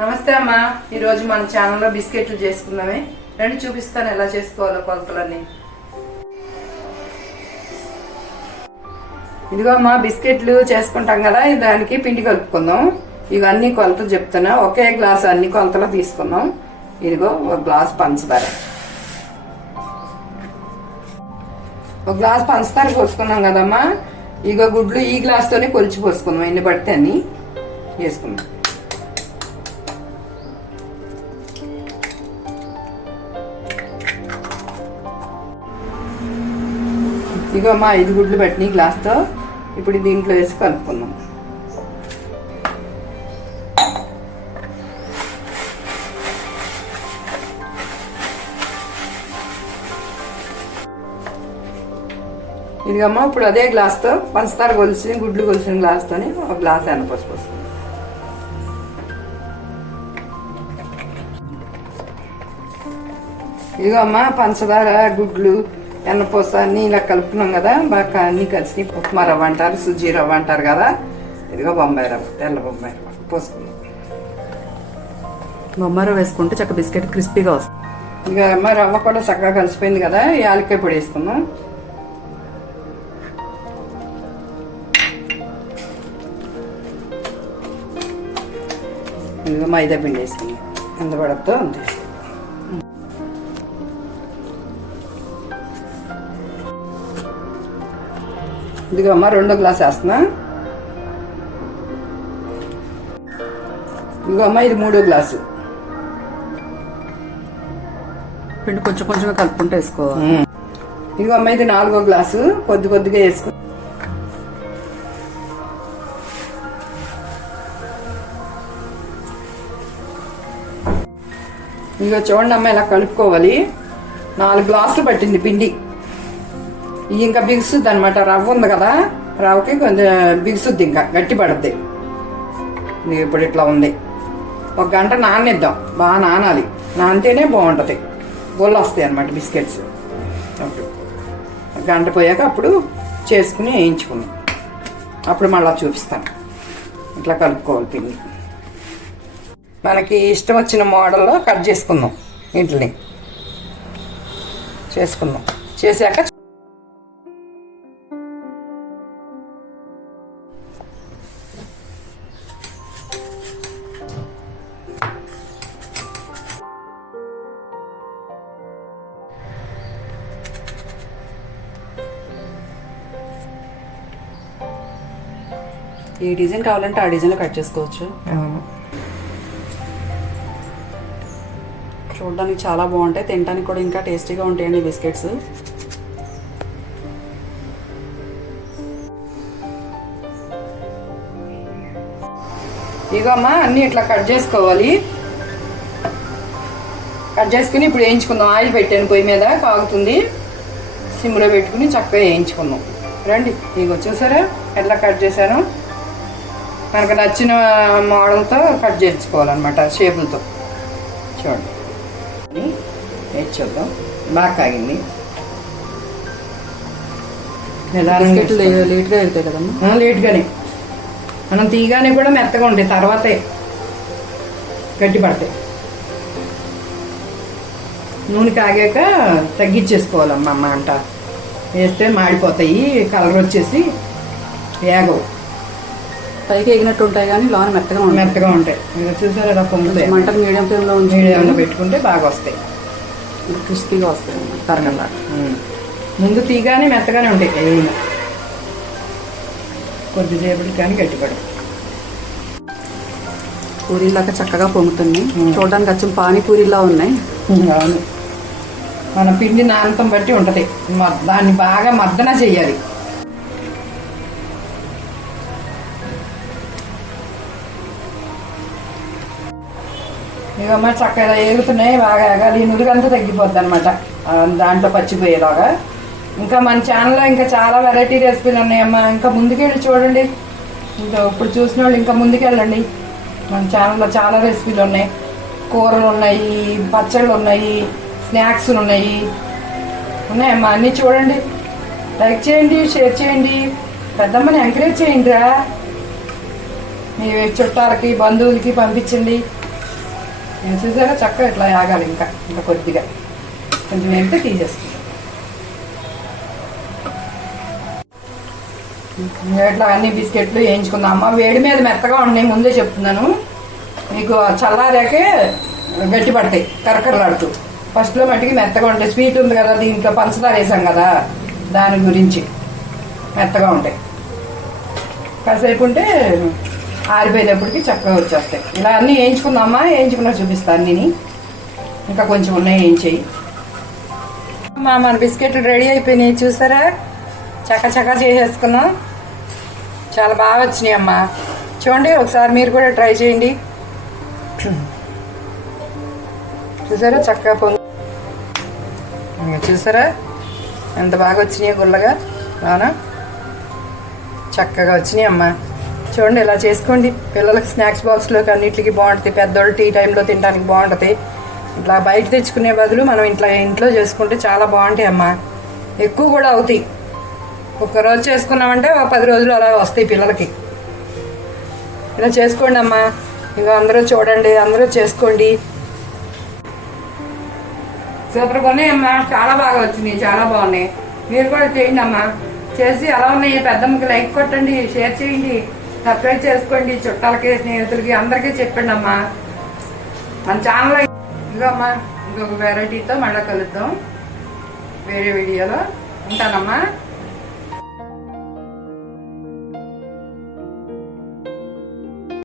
నమస్తే అమ్మా. ఈరోజు మన ఛానల్లో బిస్కెట్లు చేసుకుందామే. రండి చూపిస్తాను ఎలా చేసుకోవాలో కొలతలన్నీ. ఇదిగో అమ్మా బిస్కెట్లు చేసుకుంటాం కదా. దానికి పిండి కలుపుకుందాం. ఇవన్నీ కొలతలు చెప్తున్నా. ఒకే గ్లాస్ అన్ని కొలతలు తీసుకుందాం. ఇదిగో ఒక గ్లాస్ పంచదార. ఒక గ్లాస్ పంచదార పోసుకున్నాం కదమ్మా. ఇగో గుడ్లు ఈ గ్లాస్తోనే కొలిచి పోసుకుందాం. ఎన్ని పడితే అన్ని. వేసుకుందాం. ఇగో మా ఐదు గుడ్లు పెట్టిన గ్లాస్తో. ఇప్పుడు దీంట్లో వేసి కలుపుకుందాం. ఇదిగమ్మా ఇప్పుడు అదే గ్లాస్తో పంచదార కొలిసి గుడ్లు కొలిసిన గ్లాస్తోని ఒక గ్లాస్ ఎనపసు పోస్తుంది ఇదిగో అమ్మ పంచదార గుడ్లు ఎన్నపూస అన్నీ ఇలా కలుపుకున్నాం కదా బాగా అన్నీ కలిసి ఉప్మా రవ్వ అంటారు సుజీ రవ్వ అంటారు కదా. ఇదిగో బొంబాయి రవ్వ తెల్ల బొంబాయి రవ్వ. పోసుకుందాం. బొమ్మర వేసుకుంటే చక్క బిస్కెట్ క్రిస్పీగా వస్తుంది. ఇక అమ్మ రవ్వ కూడా చక్కగా కలిసిపోయింది కదా యాలక్కాయ పొడి వేసుకుందాం. ఇదిగో మైదా పిండి వేసుకుందాం. ఎంత పడద్దో అంత ఇదిగో అమ్మ రెండో గ్లాస్ వేస్తున్నా. ఇదిగో అమ్మ ఇది మూడో గ్లాసు. పిండి కొంచెం కొంచెంగా కలుపుకుంటూ వేసుకోవాలి. ఇదిగో అమ్మ ఇది నాలుగో గ్లాసు. కొద్ది కొద్దిగా వేసుకో. ఇదిగో చూడండి అమ్మ ఇలా కలుపుకోవాలి. నాలుగు గ్లాసులు పట్టింది పిండి. ఇంకా బిగుసుద్ది అనమాట రవ్వ ఉంది కదా రవ్వకి కొంచెం బిగుసుద్ది ఇంకా గట్టి పడుద్ది. ఇప్పుడు ఇట్లా ఉంది. ఒక గంట నానిద్దాం బాగా నానాలి. నానితేనే బాగుంటుంది. గొల్లు వస్తాయి అనమాట బిస్కెట్స్. ఓకే. ఒక గంట పోయాక అప్పుడు చేసుకుని వేయించుకున్నాం అప్పుడు మళ్ళీ చూపిస్తాను. ఇట్లా కలుపుకోవాలి పిండి. మనకి ఇష్టం వచ్చిన మోడల్లో కట్ చేసుకుందాం వీటిని చేసుకుందాం. చేశాక ఏ డిజైన్ కావాలంటే ఆ డిజైన్లో కట్ చేసుకోవచ్చు. చూడడానికి చాలా బాగుంటాయి. తినడానికి కూడా ఇంకా టేస్టీగా ఉంటాయండి బిస్కెట్స్. ఇగో అమ్మా అన్నీ ఇట్లా కట్ చేసుకోవాలి. కట్ చేసుకుని ఇప్పుడు వేయించుకుందాం. ఆయిల్ పెట్టాను పొయ్యి మీద కాగుతుంది. సిమ్లో పెట్టుకుని చక్కగా వేయించుకుందాం. రండి. ఇగో చూసారా? ఎట్లా కట్ చేశాను మనకు నచ్చిన మోడల్తో కట్ చేసుకోవాలన్నమాట షేపులతో. చూడండి. వేసి చూద్దాం. బాగా కాగింది. లేట్గా వెళ్తాయి కదమ్మా. లేట్గానే. మనం తీగానే కూడా మెత్తగా ఉంటాయి తర్వాతే గట్టి పడతాయి. నూనె కాగాక తగ్గించేసుకోవాలమ్మా అమ్మ అంట. వేస్తే మాడిపోతాయి కలర్ వచ్చేసి వేగవు. పైకి ఎగినట్టు ఉంటాయి కానీ లోన మెత్తగా ఉంటాయి. మెత్తగా ఉంటాయి. ఇంకా చూసారా ఇలా పొంగుతాయి మంటలు మీడియం ఫ్లేమ్లో ఉంచి మీడియంలో పెట్టుకుంటే బాగా వస్తాయి క్రిస్పీగా వస్తాయి ఉమ్. ముందు తీగానే మెత్తగానే ఉంటాయి. ఏమైనా కొద్దిసేపటికి కానీ గట్టిపడవు. పూరీలాగా చక్కగా పొంగుతుంది చూడడానికి అచ్చం పానీపూరిలా ఉన్నాయి. అవును. మన పిండి నానకం బట్టి ఉంటుంది. దాన్ని బాగా మద్దన చెయ్యాలి ఇవమ్మ చక్కగా ఏగుతున్నాయి బాగా ఎగాలి నురుగంతా తగ్గిపోద్ది అనమాట దాంట్లో పచ్చిపోయేలాగా. ఇంకా మన ఛానల్లో ఇంకా చాలా వెరైటీ రెసిపీలు ఉన్నాయమ్మా. ఇంకా ముందుకెళ్ళి చూడండి. ఇంకా ఇప్పుడు చూసిన వాళ్ళు ఇంకా ముందుకెళ్ళండి. మన ఛానల్లో చాలా రెసిపీలు ఉన్నాయి. కూరలు ఉన్నాయి పచ్చళ్ళు ఉన్నాయి స్నాక్స్ ఉన్నాయి. ఉన్నాయమ్మా అన్నీ చూడండి. లైక్ చేయండి షేర్ చేయండి. పెద్దమ్మని ఎంకరేజ్ చేయండి రా మీ చుట్టాలకి బంధువులకి పంపించండి. చూసారా చక్కగా ఇట్లా ఆగాలి ఇంకా ఇంకా కొద్దిగా. కొంచెం వెంటే తీసేస్తాను ఇట్లా అన్ని బిస్కెట్లు వేయించుకుందాం. వేడి మీద మెత్తగా ఉన్నాయి ముందే చెప్తున్నాను. మీకు చల్లారాకే గట్టి పడతాయి కరకరలాడుతూ. ఫస్ట్లో మట్టికి మెత్తగా ఉంటాయి. స్వీట్ ఉంది కదా దీంట్లో పంచదార వేసాం కదా దాని గురించి మెత్తగా ఉంటాయి. కాసేపు ఉంటే ఆరిపోయేటప్పటికి చక్కగా వచ్చేస్తాయి. ఇలా అన్నీ వేయించుకుందామా? వేయించుకున్నా చూపిస్తాను నేను ఇంకా కొంచెం ఉన్నాయి వేయించేయి. మా మన బిస్కెట్లు రెడీ అయిపోయినాయి చూసారా? చక్క చక్క చేసేసుకున్నాం. చాలా బాగా వచ్చినాయి అమ్మా. చూడండి ఒకసారి మీరు కూడా ట్రై చేయండి. చూసారా? చక్కగా పొంగి. చూసారా? ఎంత బాగా వచ్చినాయి గుల్లగా. అవునా? చక్కగా వచ్చినాయి అమ్మా. చూడండి ఇలా చేసుకోండి. పిల్లలకి స్నాక్స్ బాక్స్లోకి అన్నిటికి బాగుంటుంది. పెద్దోళ్ళు టీ టైంలో తినడానికి బాగుంటుంది. ఇట్లా బయట తెచ్చుకునే బదులు మనం ఇట్లా ఇంట్లో చేసుకుంటే చాలా బాగుంటాయి అమ్మా. ఎక్కువ కూడా అవుతాయి. ఒక రోజు చేసుకున్నామంటే ఒక పది రోజులు అలా వస్తాయి పిల్లలకి. ఇలా చేసుకోండి అమ్మా. ఇంకా అందరూ చూడండి అందరూ చేసుకోండి. సూపర్ ఉన్నాయి అమ్మా. చాలా బాగా వచ్చినాయి చాలా బాగున్నాయి. మీరు కూడా చేయండి అమ్మా. చేసి ఎలా ఉన్నాయి పెద్దమ్మకి లైక్ కొట్టండి షేర్ చేయండి. సబ్స్క్రైబ్ చేసుకోండి చుట్టాలకి స్నేహితులకి అందరికీ చెప్పండి అమ్మా మన ఛానల్ ఇదిగో అమ్మా ఇంకొక వెరైటీతో మళ్ళీ కలుద్దాం. వేరే వీడియోలో ఉంటానమ్మా.